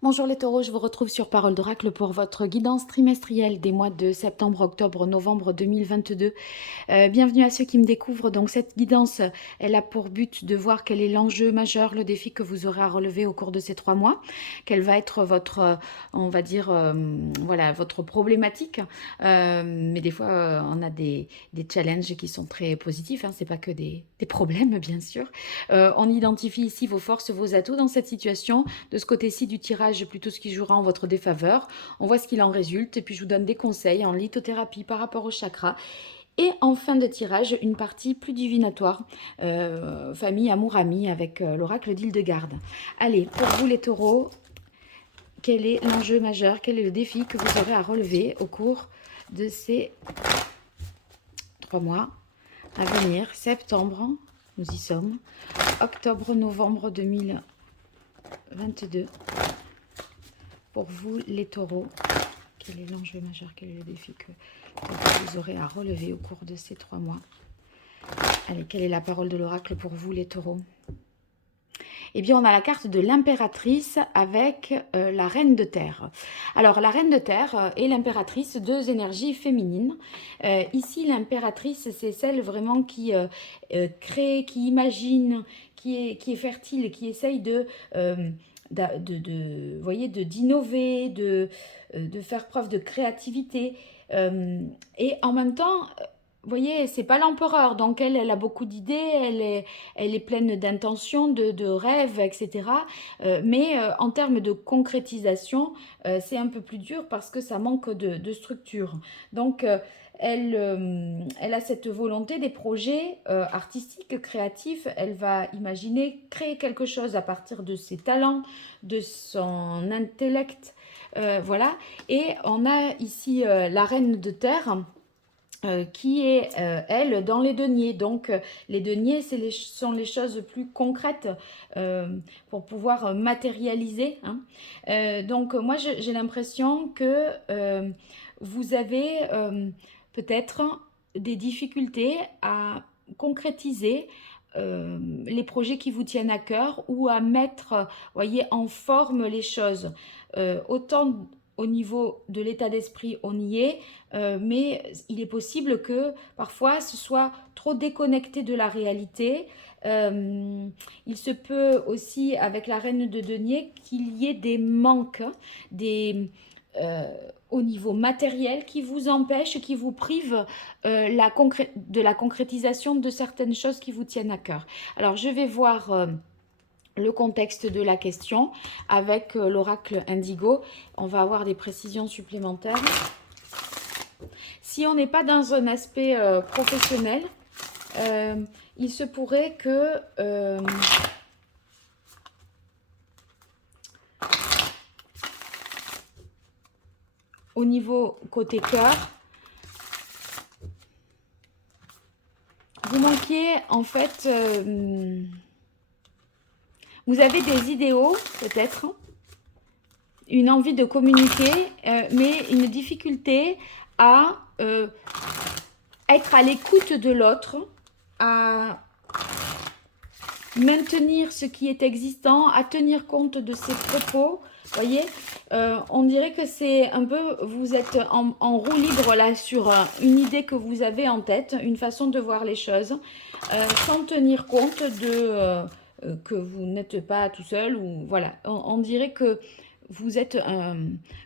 Bonjour les taureaux, je vous retrouve sur Parole d'Oracle pour votre guidance trimestrielle des mois de septembre, octobre, novembre 2022. Bienvenue à ceux qui me découvrent. Donc cette guidance, elle a pour but de voir quel est l'enjeu majeur, le défi que vous aurez à relever au cours de ces 3 mois, quelle va être votre, on va dire, voilà, votre problématique. Mais des fois, on a des challenges qui sont très positifs, hein. C'est pas que des problèmes, bien sûr. On identifie ici vos forces, vos atouts dans cette situation. De ce côté-ci du tirage, plutôt ce qui jouera en votre défaveur. On voit ce qu'il en résulte et puis je vous donne des conseils en lithothérapie par rapport au chakra. Et en fin de tirage, une partie plus divinatoire, famille, amour, ami, avec l'oracle d'Hildegarde. Allez, pour vous les taureaux, quel est l'enjeu majeur, quel est le défi que vous aurez à relever au cours de ces 3 mois à venir? Septembre, nous y sommes, octobre, novembre 2022. Pour vous les taureaux, quel est l'enjeu majeur, quel est le défi que vous aurez à relever au cours de ces 3 mois? Allez, quelle est la parole de l'oracle pour vous les taureaux? Eh bien, on a la carte de l'impératrice avec la reine de terre. Alors, la reine de terre et l'impératrice, deux énergies féminines. Ici, l'impératrice, c'est celle vraiment qui crée, qui imagine, qui est fertile, qui essaye voyez, d'innover, de faire preuve de créativité. Et en même temps, vous voyez, c'est pas l'empereur, donc elle a beaucoup d'idées, elle est pleine d'intentions, de rêves, etc. Mais en termes de concrétisation, c'est un peu plus dur parce que ça manque de structure. Donc, elle a cette volonté des projets artistiques, créatifs. Elle va imaginer créer quelque chose à partir de ses talents, de son intellect. Voilà. Et on a ici la reine de terre qui est, elle, dans les deniers. Donc, les deniers, sont les choses plus concrètes pour pouvoir matérialiser, hein. Donc, moi, j'ai l'impression que vous avez peut-être des difficultés à concrétiser les projets qui vous tiennent à cœur ou à mettre, voyez, en forme les choses. Autant au niveau de l'état d'esprit, on y est, mais il est possible que parfois ce soit trop déconnecté de la réalité. Il se peut aussi, avec la reine de denier, qu'il y ait des manques, des, euh, au niveau matériel qui vous empêchent, qui vous privent de la concrétisation de certaines choses qui vous tiennent à cœur. Alors je vais voir le contexte de la question avec l'oracle Indigo. On va avoir des précisions supplémentaires. Si on n'est pas dans un aspect professionnel, il se pourrait que au niveau côté cœur, vous manquiez en fait, vous avez des idéaux peut-être, une envie de communiquer, mais une difficulté à être à l'écoute de l'autre, à maintenir ce qui est existant, à tenir compte de ses propos. Voyez, on dirait que c'est un peu, vous êtes en roue libre là sur une idée que vous avez en tête, une façon de voir les choses, sans tenir compte de que vous n'êtes pas tout seul, ou voilà, on dirait que vous êtes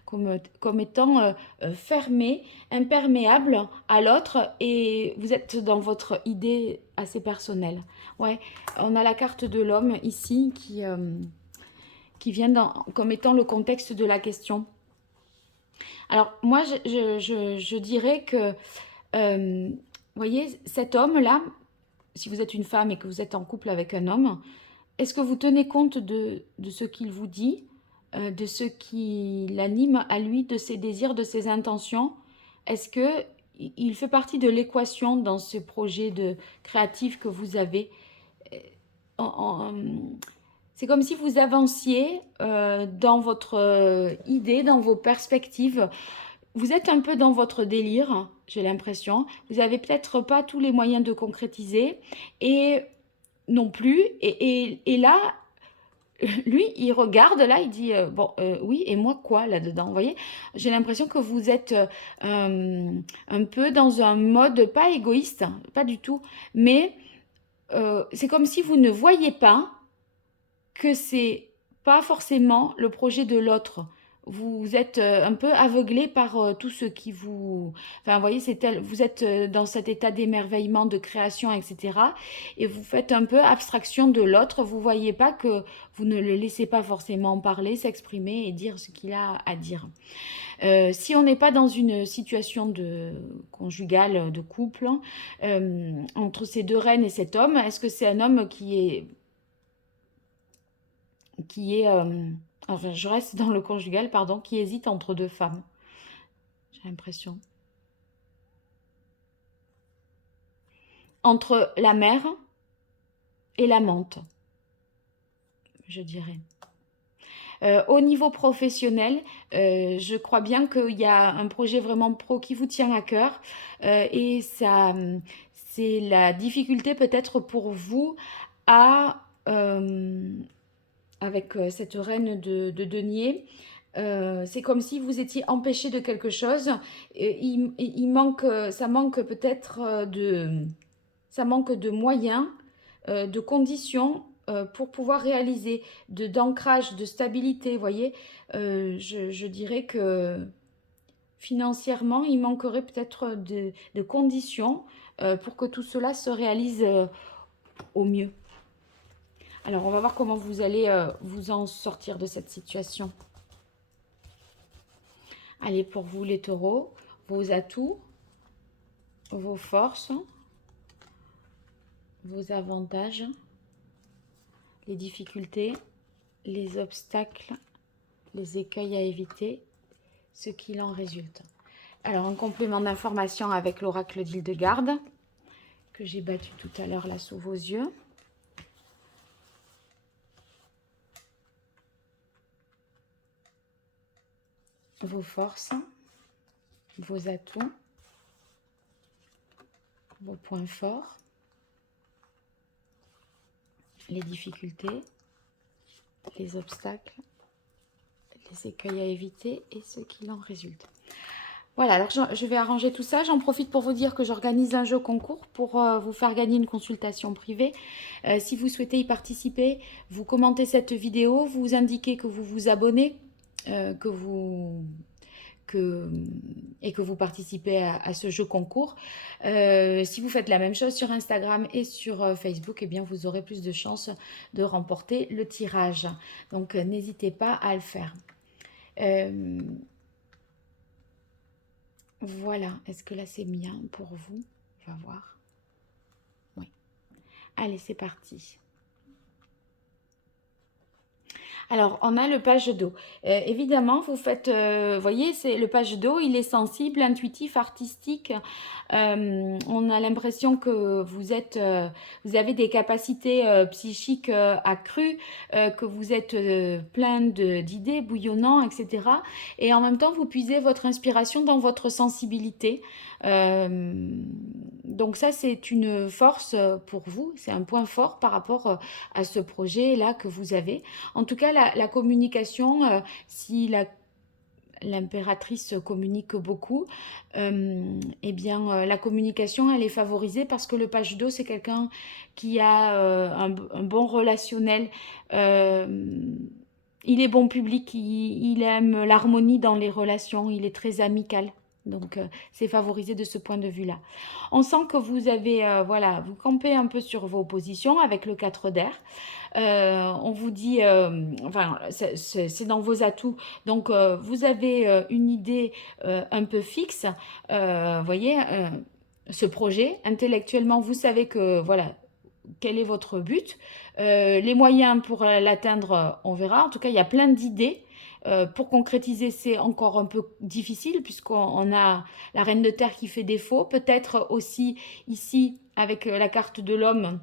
comme étant fermé, imperméable à l'autre, et vous êtes dans votre idée assez personnelle. Ouais, on a la carte de l'homme ici qui vient comme étant le contexte de la question. Alors moi, je dirais que, vous voyez, cet homme-là, si vous êtes une femme et que vous êtes en couple avec un homme, est-ce que vous tenez compte de ce qu'il vous dit, de ce qui l'anime à lui, de ses désirs, de ses intentions? Est-ce que il fait partie de l'équation dans ce projet de créatif que vous avez? C'est comme si vous avanciez dans votre idée, dans vos perspectives. Vous êtes un peu dans votre délire, j'ai l'impression. Vous n'avez peut-être pas tous les moyens de concrétiser et non plus. Et là, lui, il regarde là, il dit bon, oui, et moi quoi là-dedans? Vous voyez, j'ai l'impression que vous êtes un peu dans un mode pas égoïste, pas du tout, mais c'est comme si vous ne voyez pas que c'est pas forcément le projet de l'autre. Vous êtes un peu aveuglé par tout ce qui vous... Enfin, vous voyez, vous êtes dans cet état d'émerveillement, de création, etc. Et vous faites un peu abstraction de l'autre. Vous voyez pas que vous ne le laissez pas forcément parler, s'exprimer et dire ce qu'il a à dire. Si on n'est pas dans une situation de conjugale, de couple, entre ces deux reines et cet homme, est-ce que c'est un homme qui est, enfin, je reste dans le conjugal, pardon, qui hésite entre deux femmes, j'ai l'impression. Entre la mère et l'amante, je dirais. Au niveau professionnel, je crois bien qu'il y a un projet vraiment pro qui vous tient à cœur et ça, c'est la difficulté peut-être pour vous à, avec cette reine de denier, c'est comme si vous étiez empêché de quelque chose. Il manque, ça manque peut-être ça manque de moyens, de conditions pour pouvoir réaliser, d'ancrage, de stabilité. Vous voyez, je dirais que financièrement, il manquerait peut-être de conditions pour que tout cela se réalise au mieux. Alors, on va voir comment vous allez vous en sortir de cette situation. Allez, pour vous les taureaux, vos atouts, vos forces, vos avantages, les difficultés, les obstacles, les écueils à éviter, ce qu'il en résulte. Alors, un complément d'information avec l'oracle d'Hildegarde, que j'ai battu tout à l'heure là sous vos yeux. Vos forces, vos atouts, vos points forts, les difficultés, les obstacles, les écueils à éviter et ce qu'il en résulte. Voilà, alors je vais arranger tout ça. J'en profite pour vous dire que j'organise un jeu concours pour vous faire gagner une consultation privée. Si vous souhaitez y participer, vous commentez cette vidéo, vous indiquez que vous vous abonnez, et que vous participez à ce jeu concours. Si vous faites la même chose sur Instagram et sur Facebook, eh bien vous aurez plus de chances de remporter le tirage. Donc n'hésitez pas à le faire. Voilà, est-ce que là c'est bien pour vous? On va voir. Oui. Allez, c'est parti. Alors, on a le page d'eau. Évidemment, vous faites, voyez, c'est le page d'eau, il est sensible, intuitif, artistique. On a l'impression que vous avez des capacités psychiques accrues, que vous êtes plein d'idées, bouillonnant, etc. Et en même temps, vous puisez votre inspiration dans votre sensibilité. Donc ça, c'est une force pour vous, c'est un point fort par rapport à ce projet-là que vous avez. En tout cas, la communication, si l'impératrice communique beaucoup, eh bien, la communication, elle est favorisée parce que le page d'eau, c'est quelqu'un qui a un bon relationnel. Il est bon public, il aime l'harmonie dans les relations, il est très amical. Donc, c'est favorisé de ce point de vue-là. On sent que vous avez, voilà, vous campez un peu sur vos positions avec le 4 d'air. On vous dit, enfin, c'est dans vos atouts. Donc, vous avez une idée un peu fixe. Voyez, ce projet, intellectuellement, vous savez que, voilà, quel est votre but. Les moyens pour l'atteindre, on verra. En tout cas, il y a plein d'idées. Pour concrétiser, c'est encore un peu difficile puisqu'on a la reine de terre qui fait défaut. Peut-être aussi ici, avec la carte de l'homme,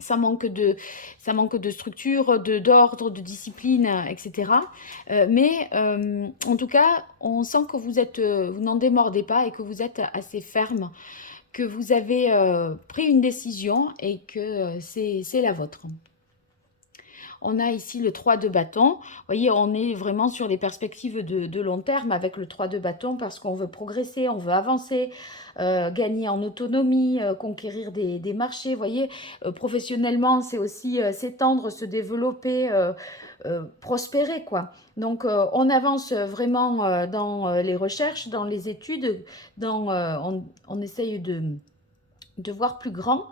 ça manque de structure, d'ordre, de discipline, etc. Mais en tout cas, on sent que vous n'en démordez pas et que vous êtes assez ferme, que vous avez pris une décision et que c'est la vôtre. On a ici le 3 de bâton. Vous voyez, on est vraiment sur les perspectives de long terme avec le 3 de bâton parce qu'on veut progresser, on veut avancer, gagner en autonomie, conquérir des marchés. Vous voyez, professionnellement, c'est aussi s'étendre, se développer, prospérer, quoi. Donc, on avance vraiment dans les recherches, dans les études, on essaye de voir plus grand.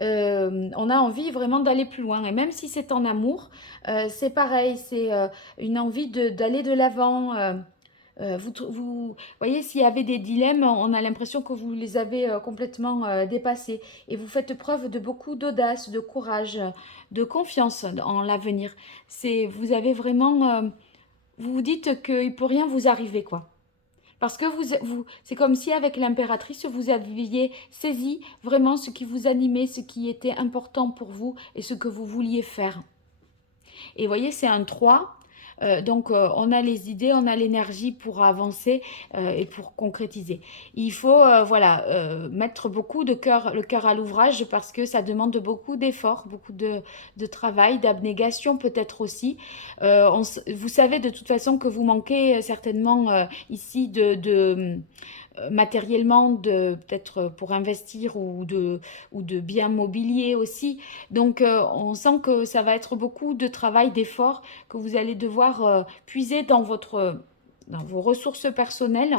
On a envie vraiment d'aller plus loin. Et même si c'est en amour, c'est pareil, c'est une envie d'aller de l'avant. Vous voyez, s'il y avait des dilemmes, on a l'impression que vous les avez complètement dépassés. Et vous faites preuve de beaucoup d'audace, de courage, de confiance en l'avenir. Vous avez vraiment, vous vous dites qu'il ne peut rien vous arriver, quoi. Parce que c'est comme si avec l'impératrice, vous aviez saisi vraiment ce qui vous animait, ce qui était important pour vous et ce que vous vouliez faire. Et vous voyez, c'est un 3. Donc, on a les idées, on a l'énergie pour avancer et pour concrétiser. Il faut voilà, mettre beaucoup le cœur à l'ouvrage parce que ça demande beaucoup d'efforts, beaucoup de travail, d'abnégation peut-être aussi. Vous savez de toute façon que vous manquez certainement ici matériellement peut-être pour investir ou de biens mobiliers aussi. Donc on sent que ça va être beaucoup de travail, d'efforts que vous allez devoir puiser dans vos ressources personnelles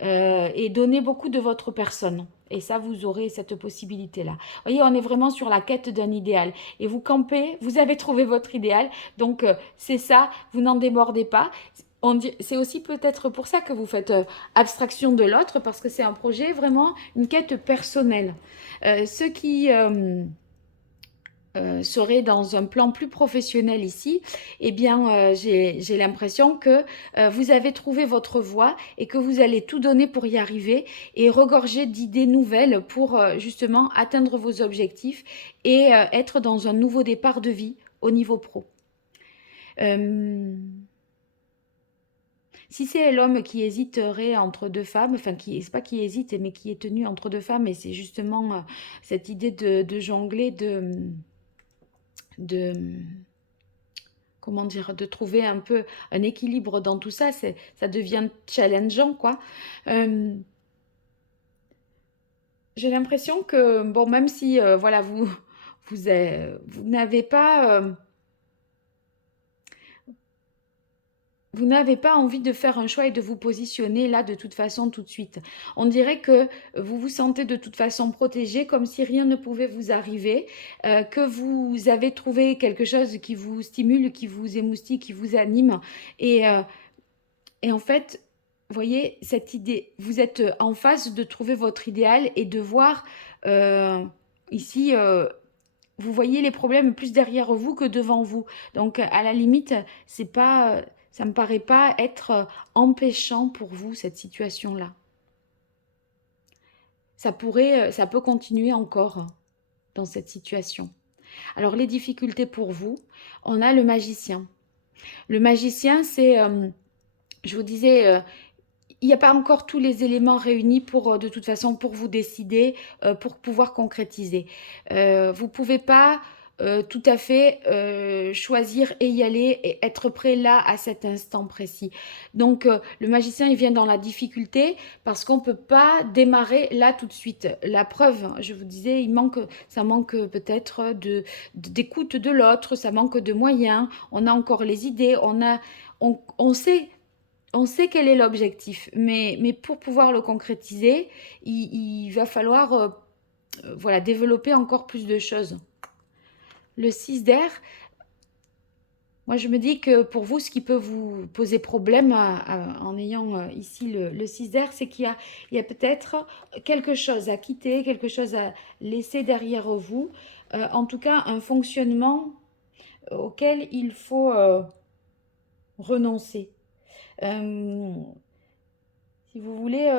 et donner beaucoup de votre personne. Et ça, vous aurez cette possibilité-là. Vous voyez, on est vraiment sur la quête d'un idéal. Et vous campez, vous avez trouvé votre idéal. Donc, c'est ça, vous n'en débordez pas. C'est aussi peut-être pour ça que vous faites abstraction de l'autre, parce que c'est un projet vraiment une quête personnelle. Ceux qui seraient dans un plan plus professionnel ici, eh bien, j'ai l'impression que vous avez trouvé votre voie et que vous allez tout donner pour y arriver et regorger d'idées nouvelles pour justement atteindre vos objectifs et être dans un nouveau départ de vie au niveau pro. Si c'est l'homme qui hésiterait entre deux femmes, enfin, c'est pas qui hésite, mais qui est tenu entre deux femmes, et c'est justement cette idée de jongler, de, comment dire, de trouver un peu un équilibre dans tout ça, ça devient challengeant, quoi. J'ai l'impression que, bon, même si, voilà, vous n'avez pas... vous n'avez pas envie de faire un choix et de vous positionner là de toute façon tout de suite. On dirait que vous vous sentez de toute façon protégé, comme si rien ne pouvait vous arriver, que vous avez trouvé quelque chose qui vous stimule, qui vous émoustille, qui vous anime. Et en fait, vous voyez, cette idée, vous êtes en phase de trouver votre idéal et de voir ici... vous voyez les problèmes plus derrière vous que devant vous. Donc, à la limite, c'est pas, ça me paraît pas être empêchant pour vous, cette situation-là. Ça peut continuer encore dans cette situation. Alors, les difficultés pour vous, on a le magicien. Le magicien, c'est, je vous disais, il n'y a pas encore tous les éléments réunis pour, de toute façon, pour vous décider, pour pouvoir concrétiser. Vous ne pouvez pas tout à fait choisir et y aller et être prêt là à cet instant précis. Donc, le magicien, il vient dans la difficulté parce qu'on ne peut pas démarrer là tout de suite. La preuve, je vous disais, ça manque peut-être d'écoute de l'autre, ça manque de moyens, on a encore les idées, on sait. On sait quel est l'objectif, mais pour pouvoir le concrétiser, il va falloir voilà, développer encore plus de choses. Le 6 d'air, moi je me dis que pour vous, ce qui peut vous poser problème en ayant ici le 6 d'air, c'est il y a peut-être quelque chose à quitter, quelque chose à laisser derrière vous, en tout cas un fonctionnement auquel il faut renoncer. Si vous voulez,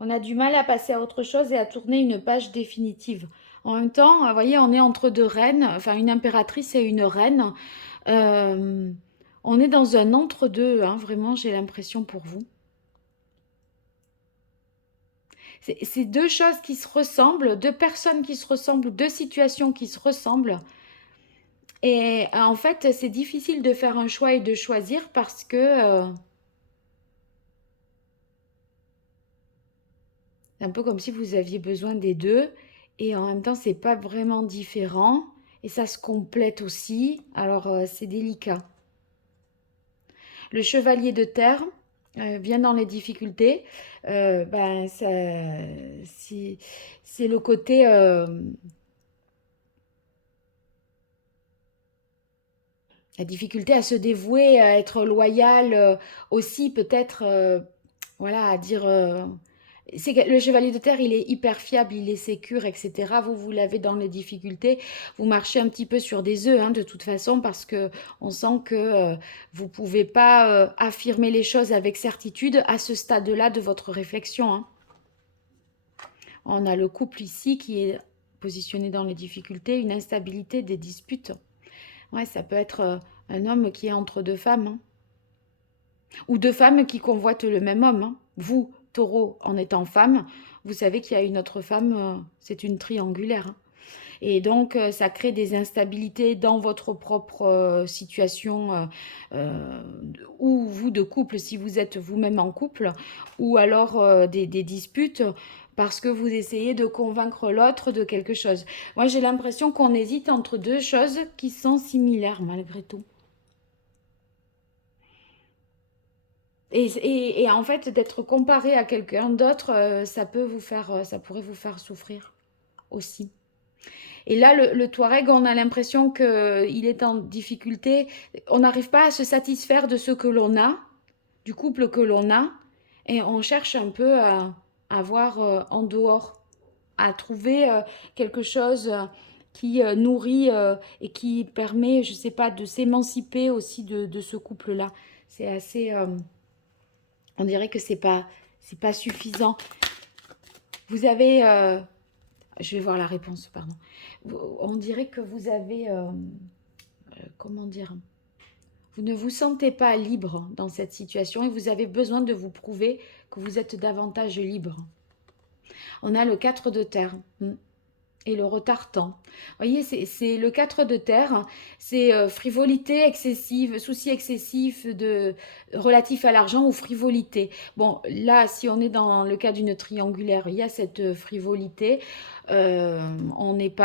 on a du mal à passer à autre chose et à tourner une page définitive. En même temps, vous voyez, on est entre deux reines, enfin une impératrice et une reine. On est dans un entre-deux, hein, vraiment, j'ai l'impression pour vous. C'est deux choses qui se ressemblent, deux personnes qui se ressemblent, deux situations qui se ressemblent. Et en fait, c'est difficile de faire un choix et de choisir parce que c'est un peu comme si vous aviez besoin des deux et en même temps, c'est pas vraiment différent et ça se complète aussi. Alors, c'est délicat. Le chevalier de terre vient dans les difficultés. Ben, c'est le côté la difficulté à se dévouer, à être loyal, aussi peut-être, voilà, à dire, c'est que le chevalier de terre, il est hyper fiable, il est sécure, etc. Vous, vous l'avez dans les difficultés. Vous marchez un petit peu sur des œufs, hein, de toute façon, parce que on sent que vous pouvez pas affirmer les choses avec certitude à ce stade-là de votre réflexion, hein. On a le couple ici qui est positionné dans les difficultés, une instabilité, des disputes. Ouais, ça peut être un homme qui est entre deux femmes, hein. Ou deux femmes qui convoitent le même homme, hein. Vous, taureau, en étant femme, vous savez qu'il y a une autre femme, c'est une triangulaire, hein. Et donc, ça crée des instabilités dans votre propre situation, ou vous de couple, si vous êtes vous-même en couple, ou alors des disputes parce que vous essayez de convaincre l'autre de quelque chose. Moi, j'ai l'impression qu'on hésite entre deux choses qui sont similaires malgré tout. Et en fait, d'être comparé à quelqu'un d'autre, ça peut vous faire, ça pourrait vous faire souffrir aussi. Et là, le Touareg, on a l'impression qu'il est en difficulté. On n'arrive pas à se satisfaire de ce que l'on a, du couple que l'on a, et on cherche un peu à voir en dehors, à trouver quelque chose qui nourrit et qui permet, je ne sais pas, de s'émanciper aussi de ce couple-là. C'est assez... on dirait que c'est pas suffisant. Vous avez... je vais voir la réponse, pardon. On dirait que vous avez... comment dire? Vous ne vous sentez pas libre dans cette situation et vous avez besoin de vous prouver que vous êtes davantage libre. On a le 4 de terre. Et le retard-temps. Vous voyez, c'est le 4 de terre, c'est frivolité excessive, souci excessif relatif à l'argent ou frivolité. Bon, là, si on est dans le cas d'une triangulaire, il y a cette frivolité. On n'est pas